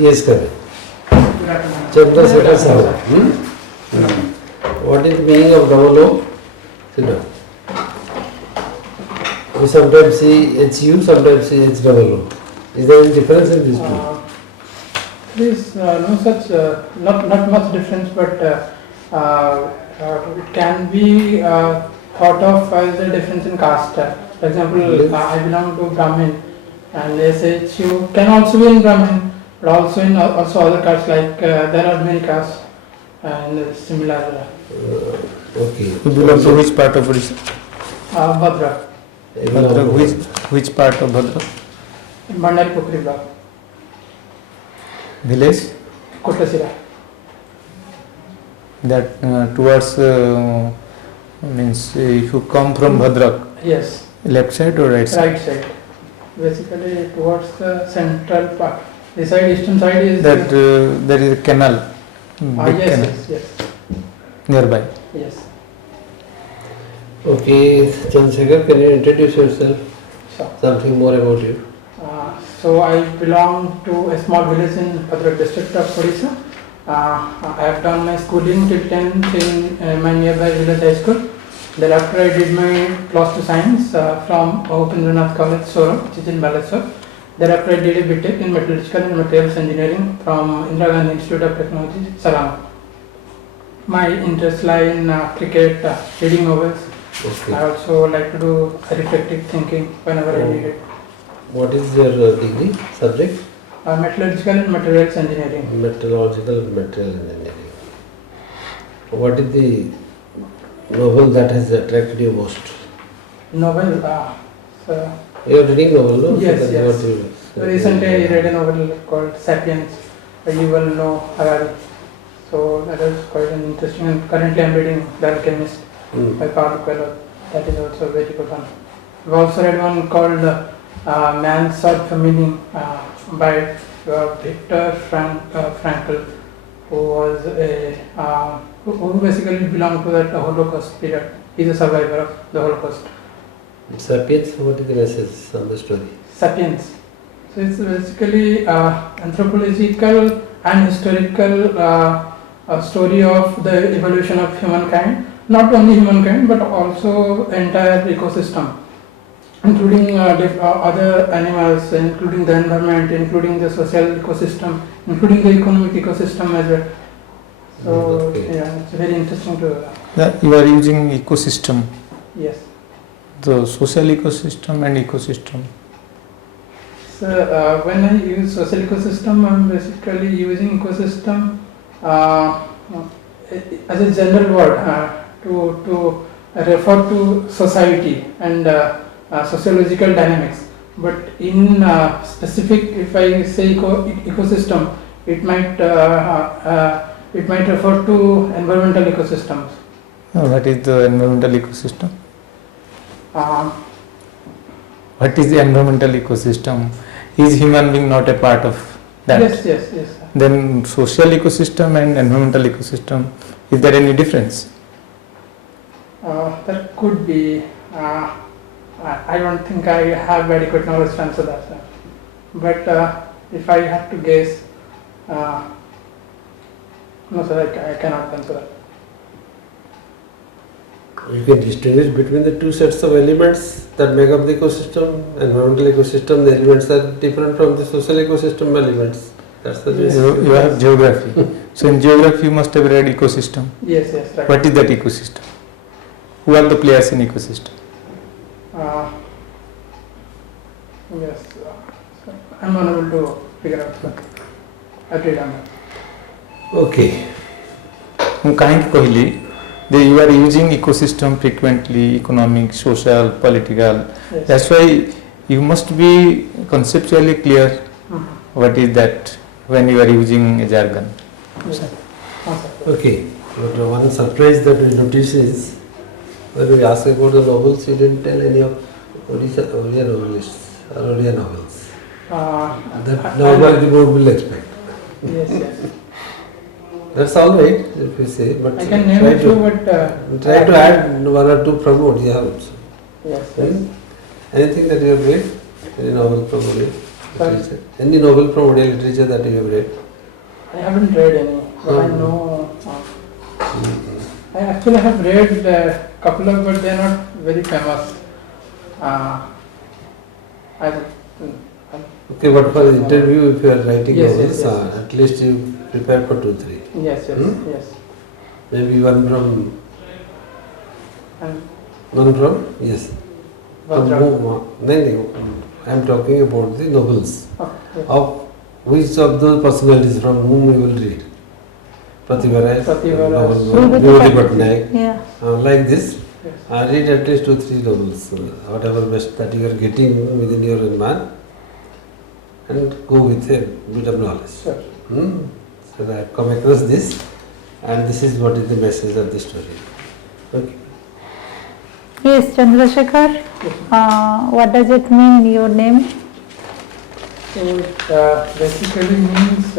Yes, correct. Chandra, Sekhar, Sahu. What is the meaning of double O? Sit down. We sometimes see HU, sometimes see H double O. Is there any difference in these two? There is no such, not much difference, but it can be thought of as a difference in caste. For example, I belong to Brahmin, and SHU can also be in Brahmin, but also in also other castes, like there are many castes and similar. Okay. You belong to which part of Odisha? Bhadra. Which part of Bhadra? Mandal Pokri block. Village? Kotlasira. That towards means if you come from Bhadrak. Yes. Left side or right side? Right side. Basically towards the central part. This side, eastern side is that there is a canal. Big yes, canal yes, yes. nearby. Yes. Okay, Chandrasekhar, can you introduce yourself? Sure. Something more about you. So I belong to a small village in Bhadrak district of Odisha. I have done my schooling till 10th in my nearby village high school. Thereafter I did my plus 2 science from Upendranath College, Sorum, which is in Baleswar. Thereafter I did a BTech in metallurgical and materials engineering from Indira Gandhi Institute of Technology, Salama. My interests lie in cricket, reading novels. Okay. I also like to do reflective thinking whenever I need it. What is your degree subject? Metallurgical and materials engineering. Metallurgical and material engineering. What is the novel that has attracted you most? Novel, so You are reading novel, no? Yes, So yes. what recently I read a novel called Sapiens by Yuval Noah Harari. So that is quite an interesting, and currently I am reading The Alchemist by Paulo Coelho. That is also a very good one. I've also read one called Man's Search for Meaning by Viktor Frankl, who was who basically belonged to that Holocaust period. He's a survivor of the Holocaust. Sapiens, what is the message on the story? Sapiens. So it's basically anthropological and historical story of the evolution of humankind. Not only humankind, but also entire ecosystem, including other animals, including the environment, including the social ecosystem, including the economic ecosystem as well. So Okay. yeah, it's very interesting to. You are using ecosystem, Yes. the social ecosystem and ecosystem. So when I use social ecosystem, I'm basically using ecosystem as a general word to refer to society and sociological dynamics. But in specific, if I say ecosystem, it might refer to environmental ecosystems. What is the environmental ecosystem? What is the environmental ecosystem? Is human being not a part of that? Yes. Then social ecosystem and environmental ecosystem, is there any difference? That could be. I don't think I have adequate knowledge to answer that, sir. But if I have to guess, no, sir, I cannot answer that. You can distinguish between the two sets of elements that make up the ecosystem. Environmental ecosystem, the elements are different from the social ecosystem elements. That's the Yes. You have geography. So in geography you must have read ecosystem. Yes, right. What is that ecosystem? Who are the players in ecosystem? Yes, so I'm unable to figure out. Sir. I'll read on that. Okay. ମୁଁ କାହିଁକି କହିଲି that you are using ecosystem frequently, economic, social, political. Yes. That's why you must be conceptually clear what is that when you are using a jargon. Yes. Sir. Okay. But one surprise that we notice is when we ask about the novels, you didn't tell any of Oriya novelists or Oriya novels. That normally the board will expect. Yes. That's all right if you say, but I can name a few, but try to add one or two from Odisha also. Yes. Anything that you have read in a novel from Odisha? Sorry? literature. Any novel from Odia literature that you have read? I haven't read any, but I know. I actually have read a couple of, but they are not very famous. Okay, but for the interview, if you are writing Yes, novels, yes. at least you prepare for 2-3. Yes, yes, yes. Maybe one from And yes. Vajra. No, I am talking about the novels. Oh, yes. Of which of those personalities from whom you will read? Pratibha Rai, Pratibha Rai, Vibhuti Patnaik. Yeah. Like this, Yes. read at least 2-3 novels, whatever best that you are getting within your mind, and go with a bit of knowledge. Sure. So I have come across this, and this is what is the message of the story. Okay. Yes, Chandra Sekhar. What does it mean, your name? So it basically means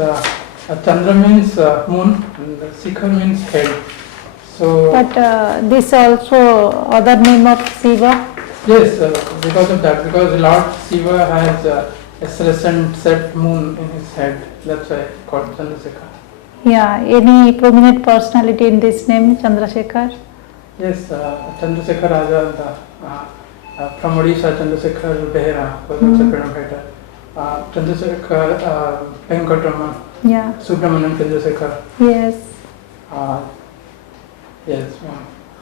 Chandra means moon, and Sekhar means head. So But this also other name of Shiva. yes, because of that, because Lord Shiva has a crescent set moon in his head. That's why called Chandrasekhar. Yeah. Any prominent personality in this name, Chandra Sekhar? Yes, Chandrasekhar Azad from Odisha, Chandrasekhar Behera was also freedom fighter. Chandrasekhar Venkataraman, Yeah. Subramanian Chandrasekhar. Yes. Yes,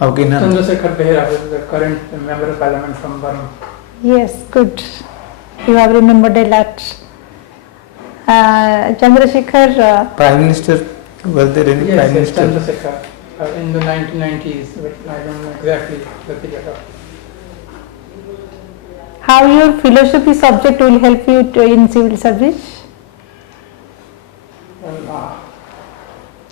Okay, now. Chandrasekhar Behera is the current member of parliament from Burma. Yes. Good. You have remembered a lot. Chandra Sekhar. Prime Minister, were there any Yes, Prime yes, Minister? Chandrasekhar in the 1990s, but I don't know exactly the period of. How your philosophy subject will help you in civil service? Well,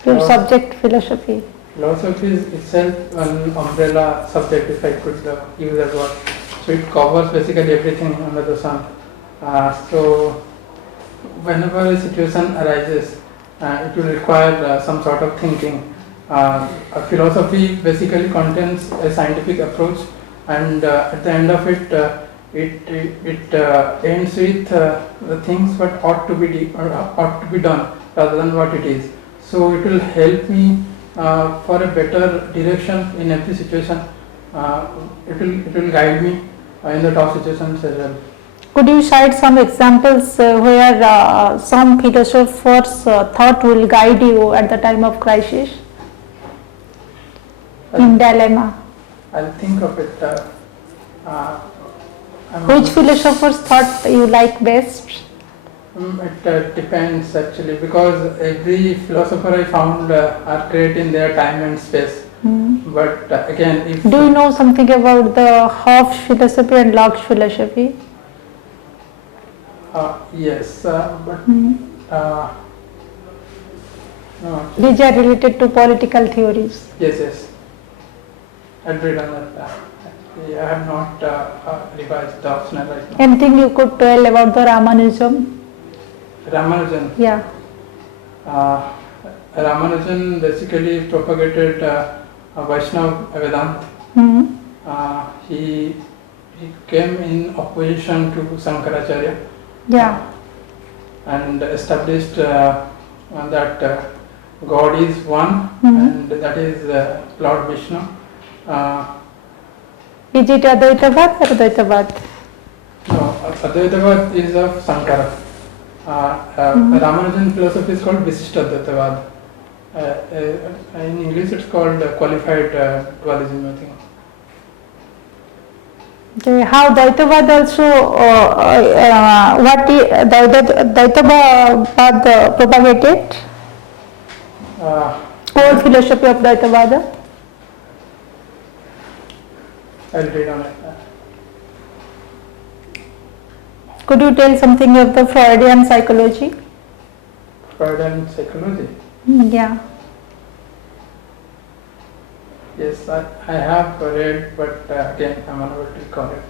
Your Uh, subject philosophy. philosophy is itself an umbrella subject, if I could use that word. So it covers basically everything under the sun. So whenever a situation arises, it will require some sort of thinking. A philosophy basically contains a scientific approach, and at the end of it, it ends with the things what ought to be done rather than what it is. So it will help me for a better direction in every situation. It will guide me in the tough situations as well. Could you cite some examples where some philosophers' thought will guide you at the time of crisis? In dilemma. I'll think of it. Which philosopher's thought you like best? It depends actually, because every philosopher I found are great in their time and space. But again, if Do you know something about the Hobbes philosophy and Locke's philosophy? yes, but no, These are related to political theories. yes, I'd read on that. I have not revised the optional right now. Anything you could tell about the Ramanujan? Ramanujan. Yeah. Ramanujan basically propagated Vaishnava Vedanta. He came in opposition to Shankaracharya. Yeah. And established that God is one, and that is Lord Vishnu. Is it Advaitavad or Advaitavad? No, Advaitavad is of Sankara. Ramanujan philosophy is called Visishta Advaitavad. In English it's called qualified dualism, I think. Okay. How Advaitavad also, what Advaitavad propagated? Core philosophy of Advaitavad? I'll read on it. Could you tell something of the Freudian psychology? Freudian psychology. Yeah. Yes, I have read, but again I'm unable to recall it.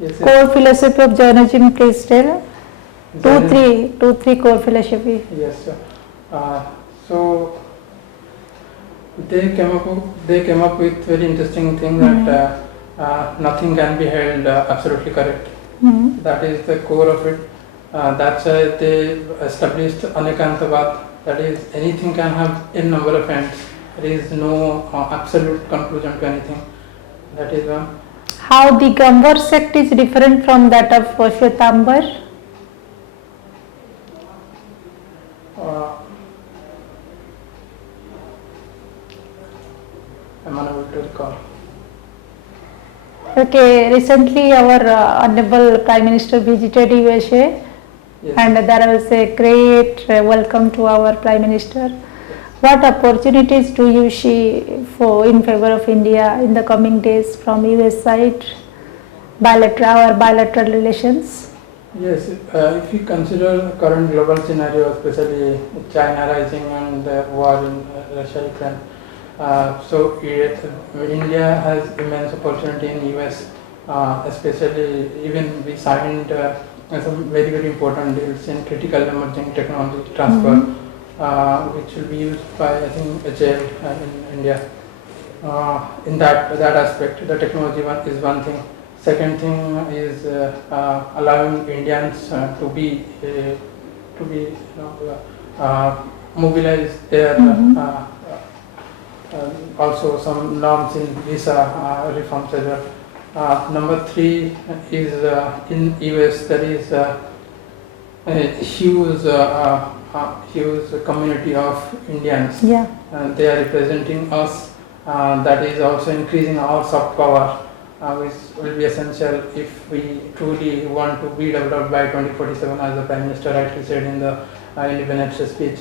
Yes, Core philosophy of Jainism, please tell. Jainism. Two, three core philosophy. Yes, sir. So they came up with very interesting thing that nothing can be held absolutely correct. That is the core of it. That's why they established Anekantavad, that is, anything can have n number of ends. There is no absolute conclusion to anything. That is one. How the Gambar sect is different from that of Shwetambar? I'm unable to recall. Okay, recently our Honorable Prime Minister visited USA. Yes. And there was a great welcome to our Prime Minister. What opportunities do you see in favor of India in the coming days from US side, bilateral relations? Yes, if you consider the current global scenario, especially China rising and the war in Russia-Ukraine, so India has immense opportunity in US, especially even we signed some very important deals in critical emerging technology transfer, which will be used by I think HAL in India. In that aspect, the technology is one thing. Second thing is allowing Indians to be mobilize their also some norms in visa reforms as well. Number 3 is in US there is a huge community of Indians. Yeah. They are representing us. That is also increasing our soft power, which will be essential if we truly want to be developed by 2047, as the Prime Minister rightly said in the Independence Day speech.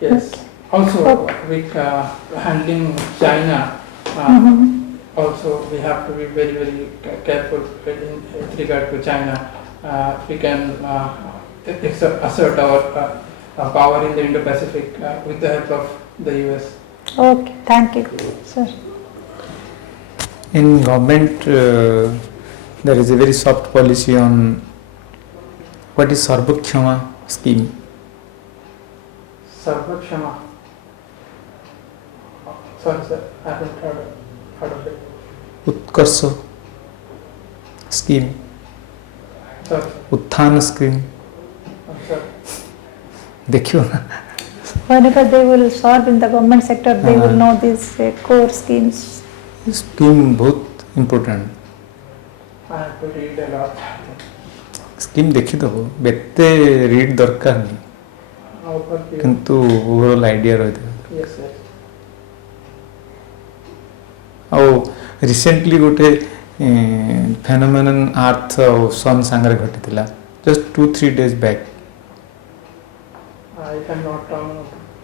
Yes. Also, with handling China, also we have to be very careful with regard to China. We can assert our power in the Indo-Pacific with the help of the US. Okay, thank you, sir. In government, there is a very soft policy on what is Sarvakshama scheme. Sarvakshama. Sorry, sir, I haven't heard of it. Utkarsha scheme. Sorry, Utthana scheme. sir. देखियो ना. Whenever they will serve in the government sector, they will know these core schemes. Scheme बहुत important. I have to read a lot. Scheme देखी तो हो. बेते read दरकार नहीं. Overview. किंतु overall idea रहता है. Yes, yes. ଆଉ recently ଗୋଟେ phenomenon earth ଆଉ sun ସାଙ୍ଗରେ ଘଟିଥିଲା. Just 2-3 days back. I cannot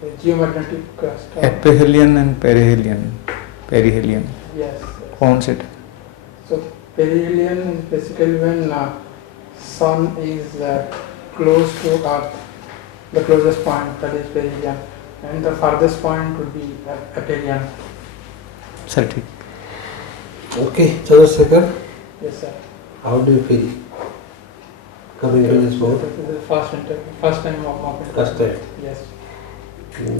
the geomagnetic stuff. Aphelion and perihelion. Perihelion. Yes. कौन सेटा? So perihelion is basically when sun is close to Earth, the closest point, that is perihelion, and the farthest point would be aphelion. Sir ठीक. Okay, Chandra Sekhar, Yes, sir. how do you feel coming to this board? This is the first time of mock interview. First time. Yes.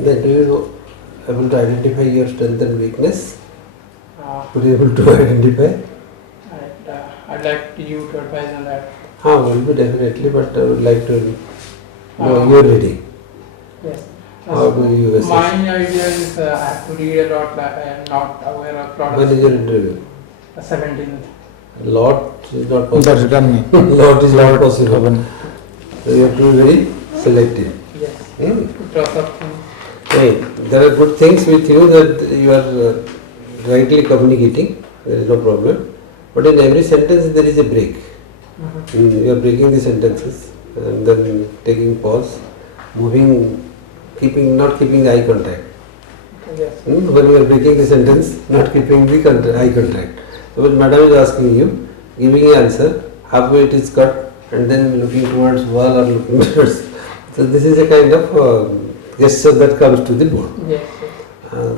Then do you able to identify your strength and weakness? Uh, Were you able to identify? I'd like you to advise on that. Will be definitely, but I would like to know your reading. Yes. How do you assess? My idea is I have to read a lot, but I am not aware of lot. When is your interview? 17th. Lot is not possible. दर्जन में. Lot is not possible. हवन. So you have to be very selective. Yes. Hmm? To draw something. Hey, there are good things with you that you are rightly communicating. There is no problem. But in every sentence there is a break. You are breaking the sentences and then taking pause, moving, not keeping the eye contact. Yes. When you are breaking the sentence, not keeping the eye contact. So when madam is asking you, giving an answer, halfway it is cut and then looking towards wall or looking towards. So this is a kind of gesture that comes to the board. Yes. Yes.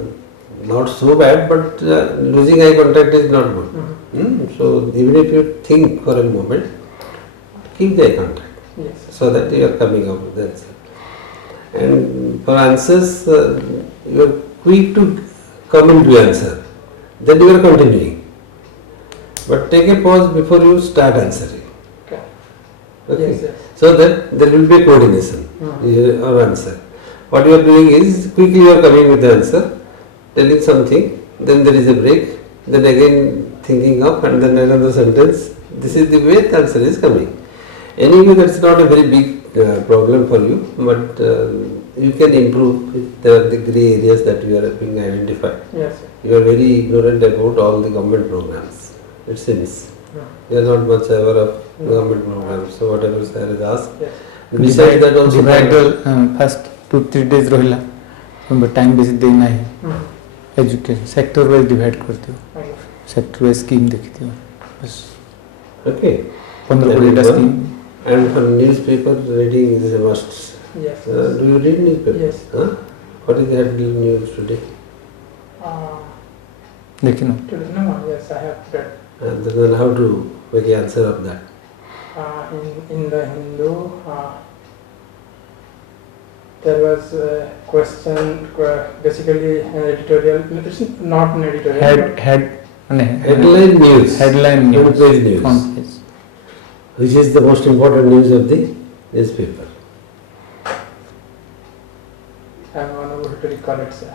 Not so bad, but losing eye contact is not good. So even if you think for a moment, keep the eye contact. Yes. So that you are coming up with the answer. And for answers, you are quick to come into the answer. Then you are continuing. But take a pause before you start answering. Okay. Yes, yes. So that there will be coordination or answer. What you are doing is quickly you are coming with the answer, telling something, then there is a break, then again thinking up and then another sentence. This is the way the answer is coming. Anyway, that's not a very big problem for you, but you can improve if there are the grey areas that you are being identified. Yes, sir. You are very ignorant about all the government programs, it seems. You are not much aware of government programs, so whatever sir has asked. Yes. Besides that also divide first 2-3 days रहिला time बेसी दे नाही education sector wise divide करते हो sector wise scheme देखते हो बस okay. 15-20 scheme And for newspaper reading is a must. Yes. Do you read newspaper? Yes. Huh? What is the headline news today? देखिनो Yes, I have read. And then how to make the answer of that? In the Hindu, there was a question, basically an editorial. It's not an editorial. Headline news. Headline news. Front page news. Front page. Which is the most important news of the newspaper? I'm unable to recall it, sir.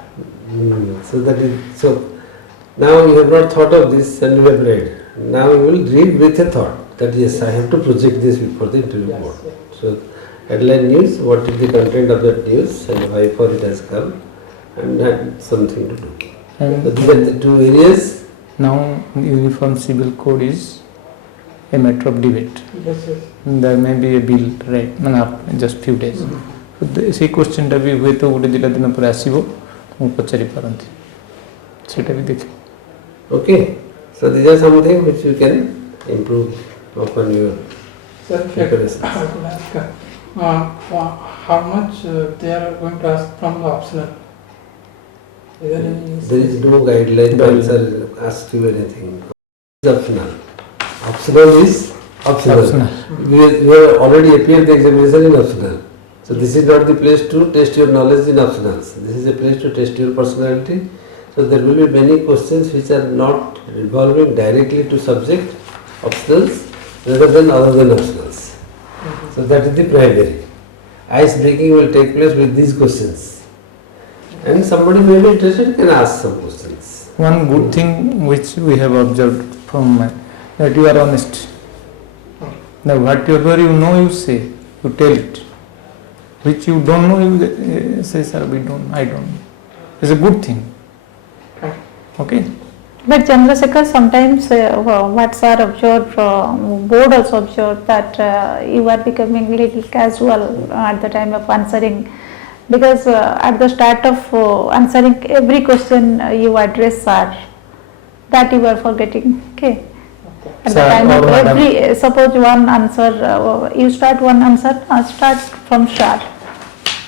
So now you have not thought of this and you have read. Now you will read with a thought that yes, I have to project this before the interview Yes, board. yes. So headline news, what is the content of that news and why for it has come, and that something to do. And So these are the two areas. now uniform civil code is a matter of debate. Yes, yes. There may be a bill right in just few days. से question टा भी हुए तो गोटे दिला दिन पर आसीबो तुम पचारि पारंती सेटा भी देख Okay. So these are something which you can improve upon your Sir, preparations. I will ask, how much they are going to ask from the optional? Is there any? There is no guideline to answer, ask you anything. It's optional. Optional is optional. You have already appeared the examination in optional. So this is not the place to test your knowledge in optionals. This is a place to test your personality. So there will be many questions which are not revolving directly to subject optionals rather than other than optionals. So that is the primary. Ice breaking will take place with these questions. And somebody may be interested can ask some questions. One good thing which we have observed from that you are honest. Now whatever you know you say, you tell it. Which you don't know, you say, sir, we don't, I don't know. It's a good thing. Okay? But Chandra, Sekhar, sometimes what sir observed, board also observed that you are becoming little casual at the time of answering, because at the start of answering every question you address sir, that you are forgetting. Okay. At Sir the time of or madam. every, suppose one answer, you start one answer, start from sir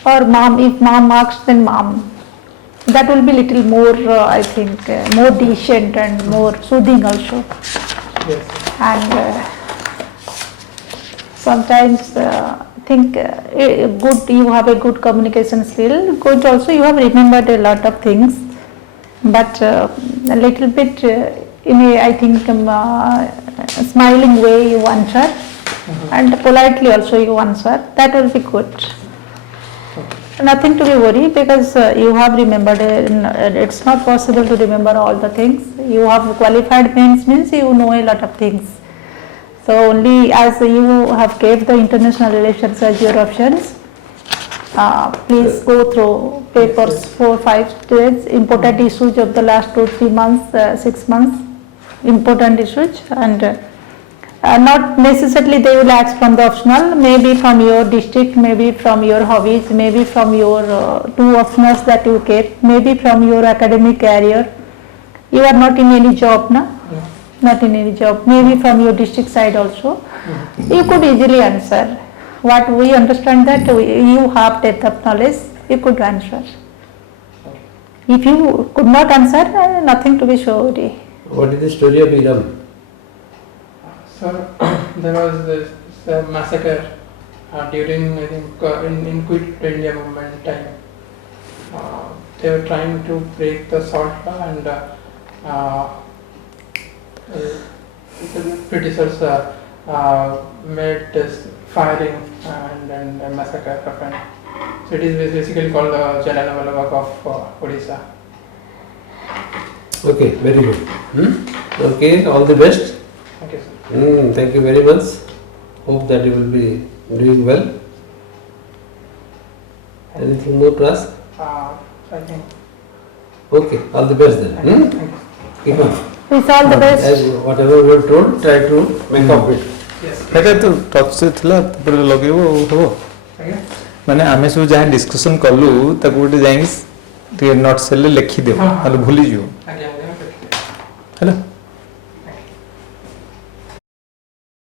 or mom. If mom asks, then mom. That will be little more, I think, more decent and more soothing also. Yes. And sometimes think good, you have a good communication skill. Good also, you have remembered a lot of things, but a little bit in a, I think, smiling way you answer, and politely also you answer. That will be good. Nothing to be worried, because you have remembered, it's not possible to remember all the things. You have qualified means you know a lot of things. So only as you have kept the international relations as your options, please go through papers 4-5 days, important issues of the last 2-3 months, 6 months, important issues, and not necessarily they will ask from the optional, maybe from your district, maybe from your hobbies, maybe from your 2 optionals that you kept, maybe from your academic career. You are not in any job, na? Yeah. Not in any job, maybe from your district side also. You could easily answer. What we understand that you have depth of knowledge, you could answer. If you could not answer, nothing to be sorry. What is the story of Iram? So there was this massacre during, I think, in Quit India movement time. They were trying to break the salt law, and the Britishers made this firing and a massacre happened. So it is basically called the Jallianwala Bagh of Odisha. Okay, very good. Okay, all the best. Thank you, sir. Thank you very much. Hope that you will be doing well. Anything more to ask? I think. Okay, all the best then. Thank you. Keep on. Wish all the best. As whatever we have told, try to make up it. Yes. ଏଇଟା ତ touch ଥିଲା ତାପରେ ଲଗେଇବ ହବ Okay. ମାନେ ଆମେ ସବୁ ଯାହା ଡିସ୍କସନ୍ କଲୁ ତାକୁ ଗୋଟେ ଯାଇକି ଟିକେ ନୋଟ୍ସ ହେଲେ ଲେଖିଦିଅ ନହେଲେ ଭୁଲିଯିବ Okay. ହେଲା